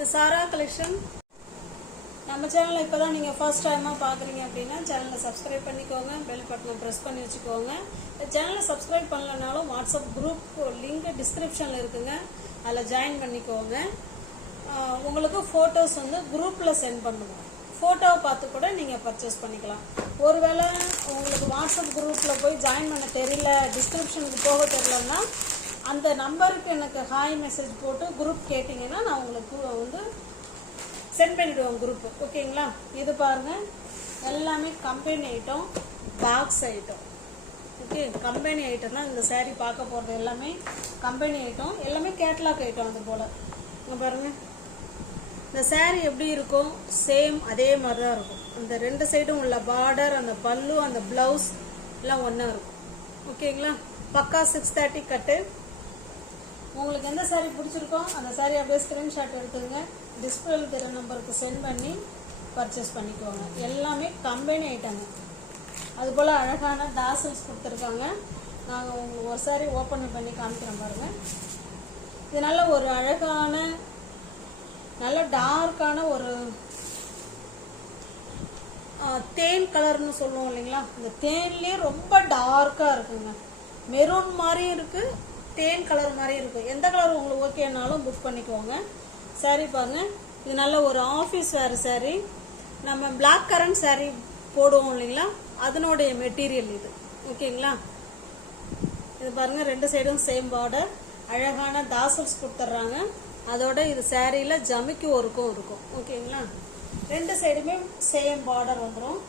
இது சாரா கலெக்ஷன். நம்ம சேனலை இப்போ தான் நீங்கள் ஃபர்ஸ்ட் டைமாக பார்க்குறீங்க அப்படின்னா சேனலை சப்ஸ்கிரைப் பண்ணிக்கோங்க, பெல் பட்டனை ப்ரெஸ் பண்ணி வச்சுக்கோங்க. சேனலை சப்ஸ்கிரைப் பண்ணலனாலும் வாட்ஸ்அப் குரூப் லிங்க் டிஸ்கிரிப்ஷனில் இருக்குங்க, அதில் ஜாயின் பண்ணிக்கோங்க. உங்களுக்கு ஃபோட்டோஸ் வந்து குரூப்பில் சென்ட் பண்ணுவோம். ஃபோட்டோவை பார்த்து கூட நீங்கள் பர்ச்சேஸ் பண்ணிக்கலாம். ஒருவேளை உங்களுக்கு வாட்ஸ்அப் குரூப்பில் போய் ஜாயின் பண்ண தெரியல, டிஸ்கிரிப்ஷனுக்கு போக தெரியலன்னா அந்த நம்பருக்கு எனக்கு ஹாய் மெசேஜ் போட்டு குரூப் கேட்டிங்கன்னா நான் உங்களுக்கு வந்து சென்ட் பண்ணிவிடுவோம் குரூப்பு. ஓகேங்களா? இது பாருங்கள், எல்லாமே company item, box item. Okay, company item தான் இந்த சாரீ பார்க்க போகிறது. எல்லாமே கம்பெனி ஐட்டம், எல்லாமே கேட்லாக் ஐட்டம். அது போல் இங்கே பாருங்கள், இந்த சாரீ எப்படி இருக்கும் சேம் அதே மாதிரி தான் இருக்கும். அந்த ரெண்டு சைடும் உள்ள பார்டர், அந்த பல்லு, அந்த ப்ளவுஸ் எல்லாம் ஒன்றா இருக்கும். ஓகேங்களா? பக்கா 630 கட்டு. உங்களுக்கு எந்த சாரீ பிடிச்சிருக்கோ அந்த சாரீ அப்படியே ஸ்க்ரீன்ஷாட் எடுத்துங்க, டிஸ்பிளேல தெரிய நம்பருக்கு சென்ட் பண்ணி பர்ச்சேஸ் பண்ணிக்குவாங்க. எல்லாமே கம்பெனி ஐட்டங்க. அதுபோல் அழகான டாசல்ஸ் கொடுத்துருக்காங்க. நாங்கள் உங்களுக்கு ஒரு சாரீ ஓப்பன் பண்ணி காமிக்கிறோம் பாருங்கள். இது நல்ல ஒரு அழகான, நல்ல டார்க்கான ஒரு தேன் கலர்னு சொல்லுவோம் இல்லைங்களா, இந்த தேன்லேயே ரொம்ப டார்க்காக இருக்குங்க. மெரூன் மாதிரியும் இருக்குது, தேன் கலர் மாதிரி இருக்குது. எந்த கலர் உங்களுக்கு ஓகேனாலும் புக் பண்ணிக்கோங்க. சாரீ பாருங்க, இது நல்ல ஒரு ஆஃபீஸ் வேர் சாரீ. நம்ம பிளாக் கரண்ட் சாரீ போடுவோம் இல்லைங்களா, அதனுடைய மெட்டீரியல் இது. ஓகேங்களா? இது பாருங்க, ரெண்டு சைடும் சேம் பார்டர், அழகான தாசல்ஸ் கொடுத்துட்றாங்க. அதோட இது சாரியில் ஜமிக்கு ஒர்க்கும் இருக்கும். ஓகேங்களா? ரெண்டு சைடுமே சேம் பார்டர் வந்துடும்.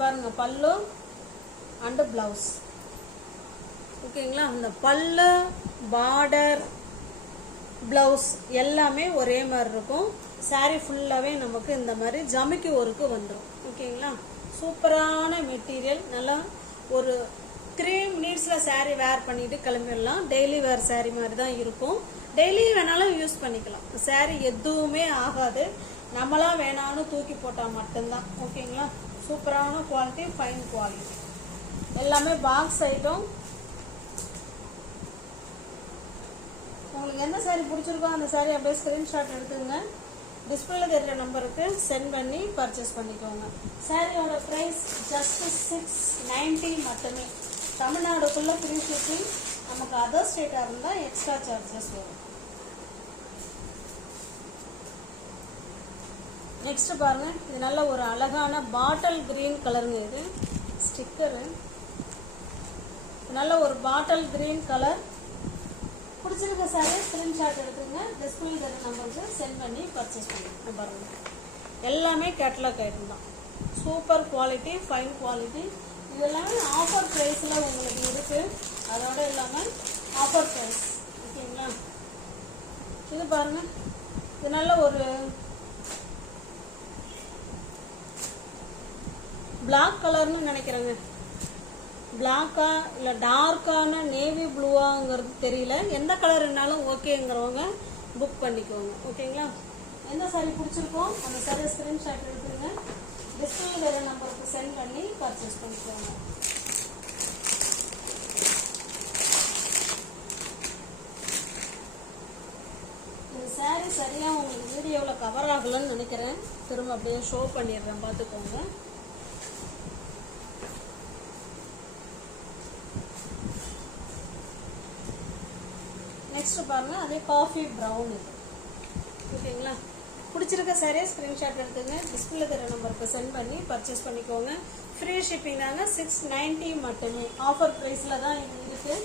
பாருங்க, பல்லு அண்ட் பிளவுஸ். ஓகேங்களா? அந்த பல்லு, பார்டர், பிளவுஸ் எல்லாமே ஒரே மாதிரி இருக்கும். சாரீ ஃபுல்லாகவே நமக்கு இந்த மாதிரி ஜமிக்கி ஒர்க்கு வந்துடும். ஓகேங்களா? சூப்பரான மெட்டீரியல். நல்லா ஒரு 3 மினிட்ஸில் சாரீ வேர் பண்ணிட்டு கிளம்பிடலாம். டெய்லி வேர் சாரீ மாதிரி தான் இருக்கும். டெய்லி வேணாலும் யூஸ் பண்ணிக்கலாம். சாரீ எதுவுமே ஆகாது. நம்மளா வேணாலும் தூக்கி போட்டால் மட்டும்தான். ஓகேங்களா? சூப்பரான குவாலிட்டி, ஃபைன் குவாலிட்டி. எல்லாமே பாக்ஸ் ஐட்டம். உங்களுக்கு எந்த சாரீ பிடிச்சிருக்கோ அந்த சாரீ அப்படியே ஸ்க்ரீன்ஷாட் எடுத்துங்க, டிஸ்பிளேல தெரிகிற நம்பருக்கு சென்ட் பண்ணி பர்ச்சேஸ் பண்ணிக்கோங்க. சாரியோட ப்ரைஸ் ஜஸ்ட் 690 மட்டுமே. தமிழ்நாடுக்குள்ளே ஃப்ரீ ஷிப்பிங். நமக்கு அதர் ஸ்டேட்டாக இருந்தால் எக்ஸ்ட்ரா சார்ஜஸ் வரும். நெக்ஸ்ட் பாருங்க, இது நல்ல ஒரு அழகான பாட்டில் கிரீன் கலருங்க. இது ஸ்டிக்கரு. நல்ல ஒரு பாட்டில் கிரீன் கலர். பிடிச்சிருக்க சாரி ஸ்கிரீன்ஷாட் எடுத்துங்க, டிஸ்பிளே தர நம்பருக்கு சென்ட் பண்ணி பர்ச்சேஸ் பண்ணிங்க. பாருங்க, எல்லாமே கேட்லாக் ஐட்டம் தான். Super quality, fine quality. இது எல்லாமே ஆஃபர் ப்ரைஸில் உங்களுக்கு இருக்கு. அதோட இல்லாமல் ஆஃபர் ப்ரைஸ். ஓகேங்களா? இது பாருங்க, இது நல்ல ஒரு பிளாக் கலர்னு நினைக்கிறேங்க. பிளாக்கா இல்லை டார்க்கான நேவி ப்ளூவாங்கிறது தெரியல. எந்த கலர்னாலும் ஓகேங்கிறவங்க புக் பண்ணிக்கோங்க. ஓகேங்களா? எந்த சாரீ பிடிச்சிருக்கோ அந்த சாரீ ஸ்க்ரீன்ஷாட் எடுத்துருங்க, டிஸ்பிளே வேறு நம்பருக்கு சென்ட் பண்ணி பர்ச்சேஸ் பண்ணிக்கோங்க. இந்த சாரீ சரியாக உங்களுக்கு வீடியோவில் கவர் ஆகலன்னு நினைக்கிறேன். திரும்ப அப்படியே ஷோ பண்ணிடுறேன், பார்த்துக்கோங்க. நெக்ஸ்ட் பாருங்க, அதே காஃபி ப்ரௌன். இது ஓகேங்களா? பிடிச்சிருக்க சாரியை ஸ்க்ரீன்ஷாட் எடுத்துங்க, டிஸ்பிளே தர நம்பருக்கு சென்ட் பண்ணி பர்ச்சேஸ் பண்ணிக்கோங்க. ஃப்ரீ ஷிப்பிங் தாங்க, 690 மட்டுமே. ஆஃபர் ப்ரைஸில் தான் இது இருக்கு.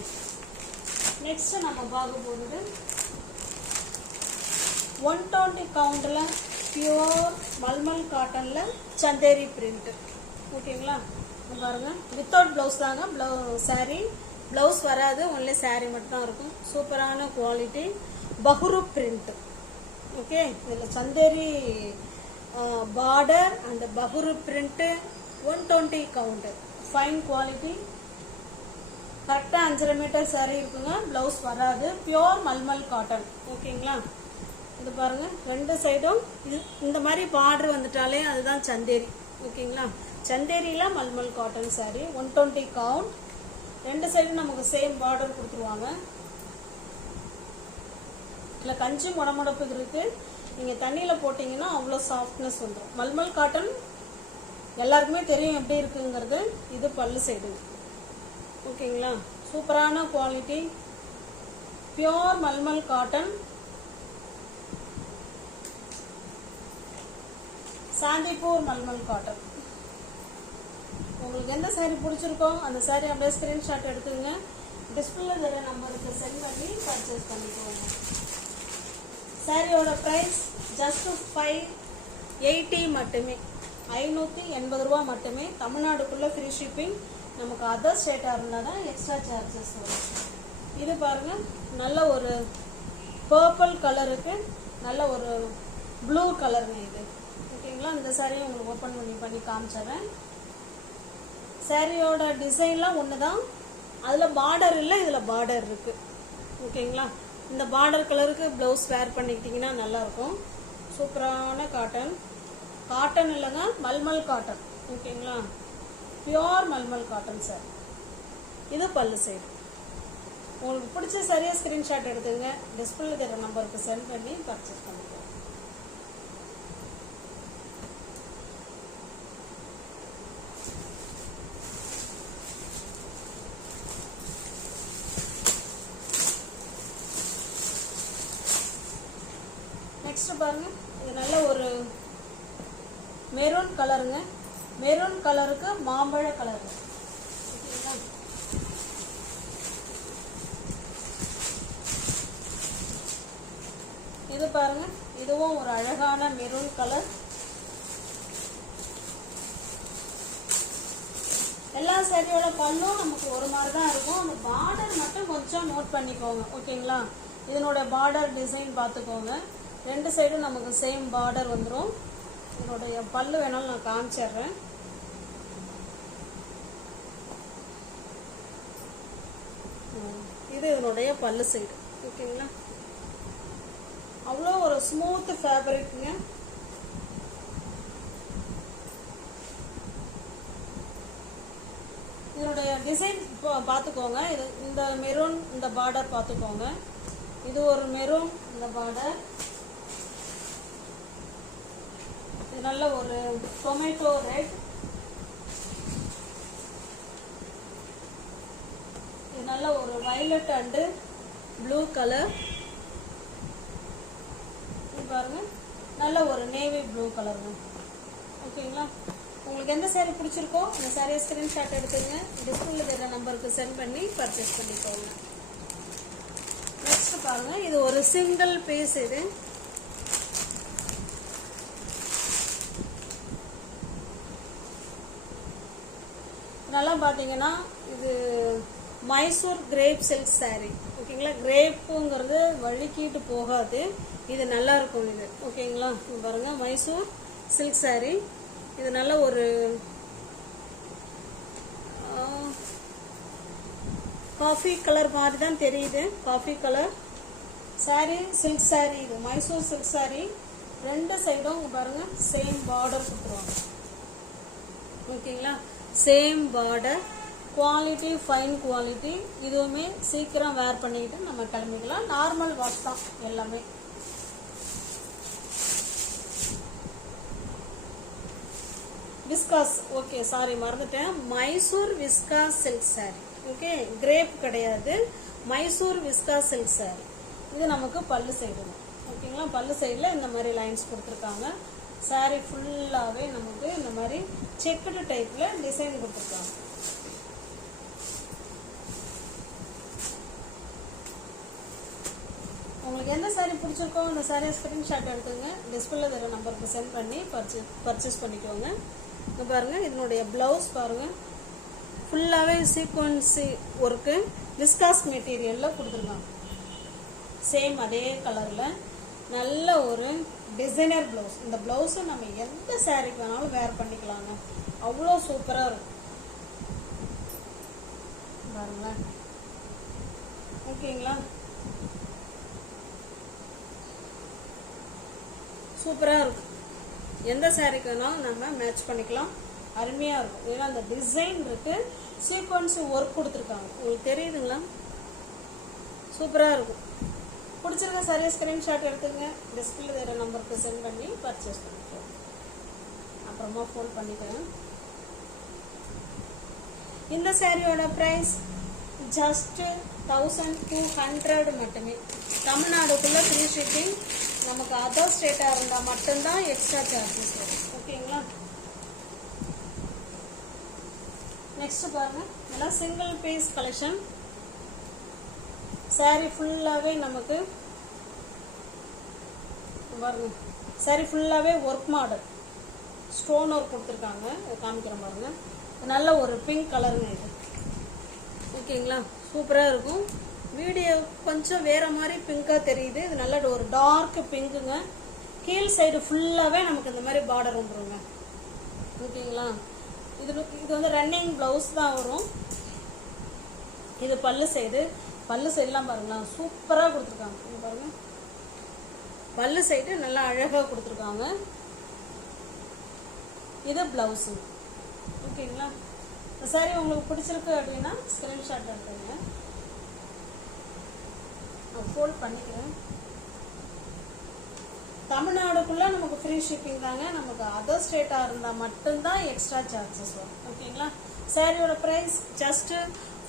நெக்ஸ்ட் நம்ம பார்க்க போகிறது 120 கவுண்டில் பியூர் மல்மல் காட்டனில் சந்தேரி பிரிண்ட். ஓகேங்களா? பாருங்க, வித்தவுட் ப்ளவுஸ் தாங்க சாரீ. ப்ளவுஸ் வராது, ஒன்லி சாரீ மட்டும் தான் இருக்கும். சூப்பரான குவாலிட்டி, பஹுரு பிரிண்ட். ஓகே, இதில் Chanderi border and Bagru print, 120 count, fine quality. கரெக்டாக 5.5 மீட்டர் சாரீ இருக்குங்க. ப்ளவுஸ் வராது, பியோர் மல்மல் காட்டன். ஓகேங்களா? இது பாருங்க, ரெண்டு சைடும் இது இந்த மாதிரி பார்டர் வந்துட்டாலே அதுதான் சந்தேரி. ஓகேங்களா? சந்தேரியில் மல்மல் காட்டன் சாரீ, 120 கவுண்ட். ரெண்டு சைடும் நமக்கு சேம் பார்டர் கொடுத்துருவாங்க. இல்லை கஞ்சி முடமுடப்பு இருக்குது, நீங்கள் தண்ணியில் போட்டிங்கன்னா அவ்வளோ சாஃப்ட்னஸ் வந்துடும். மல்மல் காட்டன் எல்லாருக்குமே தெரியும் எப்படி இருக்குங்கிறது. இது பல்லு சைடு. ஓகேங்களா, சூப்பரான quality pure mulmul cotton. Shantipur mulmul cotton. உங்களுக்கு எந்த சாரீ பிடிச்சிருக்கோ அந்த சாரீ அப்படியே ஸ்கிரீன்ஷாட் எடுத்துங்க. டிஸ்பிளே தர நம்பருக்கு சென்ட் பண்ணி பர்ச்சேஸ் பண்ணிக்கோங்க. சாரியோட ப்ரைஸ் ஜஸ்ட் 580 மட்டுமே, 580 ரூபா மட்டுமே. தமிழ்நாடுக்குள்ளே ஃப்ரீ ஷிப்பிங். நமக்கு அதர் ஸ்டேட்டாக இருந்தால் தான் எக்ஸ்ட்ரா சார்ஜஸ் வரும். இது பாருங்கள், நல்ல ஒரு பர்பிள் கலருக்கு நல்ல ஒரு ப்ளூ கலருங்க இது. ஓகேங்களா, இந்த சாரியை உங்களுக்கு ஓப்பன் பண்ணி காமிச்சிடுறேன். சாரியோட டிசைன்லாம் ஒன்று தான், அதில் பார்டர் இல்லை, இதில் பார்டர் இருக்குது. ஓகேங்களா, இந்த பார்டர் கலருக்கு ப்ளவுஸ் வேர் பண்ணிக்கிட்டிங்கன்னா நல்லாயிருக்கும். சூப்பரான காட்டன். காட்டன் இல்லைங்க, மல்மல் காட்டன். ஓகேங்களா, பியோர் மல்மல் காட்டன் சார். இது பல்லு சைடு. உங்களுக்கு பிடிச்ச சரியாக ஸ்க்ரீன்ஷாட் எடுத்துங்க. டிஸ்பிளே தர நம்பருக்கு சென்ட் பண்ணி பர்ச்சேஸ் பண்ணிக்கோங்க. நெக்ஸ்ட் பாருங்க, இது நல்ல ஒரு மெரூன் கலருங்க. மெரூன் கலருக்கு மாம்பழ கலரு. ஓகேங்களா, இது பாருங்க, இதுவும் ஒரு அழகான மெரூன் கலர். எல்லா சாரியோட பல்லும் நமக்கு ஒரு மாதிரி தான் இருக்கும். அந்த பார்டர் மட்டும் கொஞ்சம் நோட் பண்ணிக்கோங்க. ஓகேங்களா, இதனோட பார்டர் டிசைன் பார்த்துக்கோங்க. ரெண்டு சைடும் நமக்கு சேம் பார்டர் வந்துடும். இதனுடைய பல்லு வேணாலும் நான் காமிச்சிடுறேன். இது இதனுடைய பல்லு சைடு. ஓகேங்களா, அவ்வளோ ஒரு ஸ்மூத் ஃபேப்ரிக்ங்க. இதனுடைய டிசைன் பார்த்துக்கோங்க. இது இந்த மெரூன், இந்த பார்டர் பார்த்துக்கோங்க. இது ஒரு மெரூன், இந்த பார்டர். இது நல்ல ஒரு டொமேட்டோ ரெட். இது நல்ல ஒரு வயலட் அண்டு ப்ளூ கலர். இது பாருங்க, நல்ல ஒரு நேவி ப்ளூ கலருங்க. ஓகேங்களா, உங்களுக்கு எந்த சாரீ பிடிச்சிருக்கோ அந்த சாரியை ஸ்கிரீன்ஷாட் எடுத்துங்க. டிஸ்பிளேல தர நம்பருக்கு சென்ட் பண்ணி பர்ச்சேஸ் பண்ணிக்கோங்க. நெக்ஸ்ட் பாருங்க, இது ஒரு சிங்கிள் பீஸ். இது நல்லா பார்த்தீங்கன்னா இது மைசூர் கிரேப் சில்க் சாரீ. ஓகேங்களா, கிரேப்புங்கிறது வழுக்கிட்டு போகாது, இது நல்லா இருக்கும் இது. ஓகேங்களா, பாருங்க, மைசூர் சில்க் சாரீ. இது நல்ல ஒரு காஃபி கலர் மாதிரி தான் தெரியுது, coffee colour sari, silk sari. இது மைசூர் சில்க் சாரீ. ரெண்டு சைடும் பாருங்க சேம் பார்டர் கொடுத்துருவாங்க. ஓகேங்களா, same border. Quality fine quality. இதுவுமே சீக்கிரம் வேர் பண்ணிக்கிட்டு நம்ம கிளம்பிக்கலாம். நார்மல் வாஷ் தான் எல்லாமே. விஸ்காஸ், ஓகே சாரி மறந்துட்டேன், Mysore viscose silk sari. Okay, crepe கிடையாது, மைசூர் விஸ்காஸ் சில்க் சாரீ. இது நமக்கு பல்லு சைடு. ஓகேங்களா, பல்லு சைடில் இந்த மாதிரி லைன்ஸ் கொடுத்துருக்காங்க. சாரீ ஃபுல்லாகவே நமக்கு இந்த மாதிரி செக்குடு டைப்பில் டிசைன் கொடுத்துருக்காங்க. உங்களுக்கு எந்த சாரீ பிடிச்சிருக்கோ அந்த சாரியை ஸ்க்ரீன்ஷாட் எடுத்துங்க. டிஸ்பிளே தர நம்பருக்கு சென்ட் பண்ணி பர்ச்சேஸ் பண்ணிக்கோங்க. இங்கே பாருங்கள், இதனுடைய ப்ளவுஸ் பாருங்கள், ஃபுல்லாகவே சீக்வன்சி ஒர்க்கு விஸ்காஸ் மெட்டீரியலில் கொடுத்துருக்காங்க. சேம் அதே கலரில் நல்ல ஒரு டிசைனர் ப்ளவுஸ். இந்த ப்ளவுஸை நம்ம எந்த சாரீக்கு வேணாலும் வேர் பண்ணிக்கலாங்க, அவ்வளோ சூப்பராக இருக்கும் பாருங்களேன். ஓகேங்களா, சூப்பராக இருக்கும். எந்த சாரீக்கு வேணாலும் நம்ம மேட்ச் பண்ணிக்கலாம், அருமையாக இருக்கும். ஏன்னா அந்த டிசைன் இருக்குது, சீக்வன்ஸ் ஒர்க் கொடுத்துருக்காங்க. உங்களுக்கு தெரியுதுங்களா? சூப்பராக இருக்கும். பிடிச்சிருக்க சரியா ஸ்க்ரீன்ஷாட் எடுத்துங்க. டிஸ்பிளே வேறு நம்பருக்கு சென்ட் பண்ணி பர்ச்சேஸ் பண்ணிக்கலாம். அப்புறமா ஃபோன் பண்ணிக்கிறேன். இந்த சாரியோட ப்ரைஸ் ஜஸ்ட் 1200 மட்டுமே. தமிழ்நாடுக்குள்ளே ஃப்ரீ ஷிப்பிங். நமக்கு அதர் ஸ்டேட்டாக இருந்தால் மட்டும்தான் எக்ஸ்ட்ரா சார்ஜஸ் வரும். ஓகேங்களா? நெக்ஸ்ட் பாருங்க, இதெல்லாம் சிங்கிள் பீஸ் கலெக்ஷன். சாரி ஃபுல்லாகவே நமக்கு பாருங்க, சாரி ஃபுல்லாகவே ஒர்க் மாடல் ஸ்டோன் ஒர்க் கொடுத்துருக்காங்க. காமிக்கிறேன் பாருங்க. நல்ல ஒரு பிங்க் கலருங்க இது. ஓகேங்களா? சூப்பராக இருக்கும். வீடியோ கொஞ்சம் வேற மாதிரி பிங்காக தெரியுது. இது நல்ல ஒரு டார்க் பிங்க்குங்க. கீழ் சைடு ஃபுல்லாகவே நமக்கு இந்த மாதிரி பார்டர் வந்துருங்க. ஓகேங்களா? இது வந்து ரன்னிங் ப்ளவுஸ் தான் வரும். இது பல்லு சைடுலாம் பாருங்களா, சூப்பராக கொடுத்துருக்காங்க. இது பாருங்க, பல்லு சைடு நல்லா அழகாக கொடுத்துருக்காங்க. இது பிளவுஸு. ஓகேங்களா? சாரி உங்களுக்கு பிடிச்சிருக்கு அப்படின்னா ஸ்கிரீன்ஷாட் எடுத்துங்க. நான் ஃபோல்ட் பண்ணிக்கிறேன். தமிழ்நாடுக்குள்ள நமக்கு ஃப்ரீ ஷிப்பிங் தாங்க. நமக்கு அதர் ஸ்டேட்டாக இருந்தால் மட்டும்தான் எக்ஸ்ட்ரா சார்ஜஸ் வரும். ஓகேங்களா? சாரியோட ப்ரைஸ் ஜஸ்ட்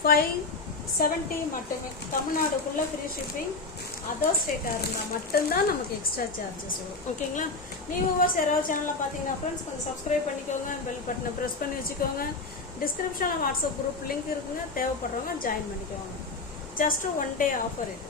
570 மட்டுமே. தமிழ்நாடுக்குள்ள ஃப்ரீ ஷிப்பிங். அதர் ஸ்டேட்டாக இருந்தால் மட்டும்தான் நமக்கு எக்ஸ்ட்ரா சார்ஜஸ் வரும். ஓகேங்களா? வியூவர்ஸ் யாராவது சேனலில் பார்த்தீங்கன்னா ஃப்ரெண்ட்ஸ் கொஞ்சம் சப்ஸ்கிரைப் பண்ணிக்கோங்க. பெல் பட்டனை ப்ரெஸ் பண்ணி வச்சுக்கோங்க. டிஸ்கிரிப்ஷனில் வாட்ஸ்அப் குரூப் லிங்க் இருக்குங்க. தேவைப்படுறவங்க ஜாயின் பண்ணிக்கோங்க. ஜஸ்ட் 1 day ஆஃபர் இது.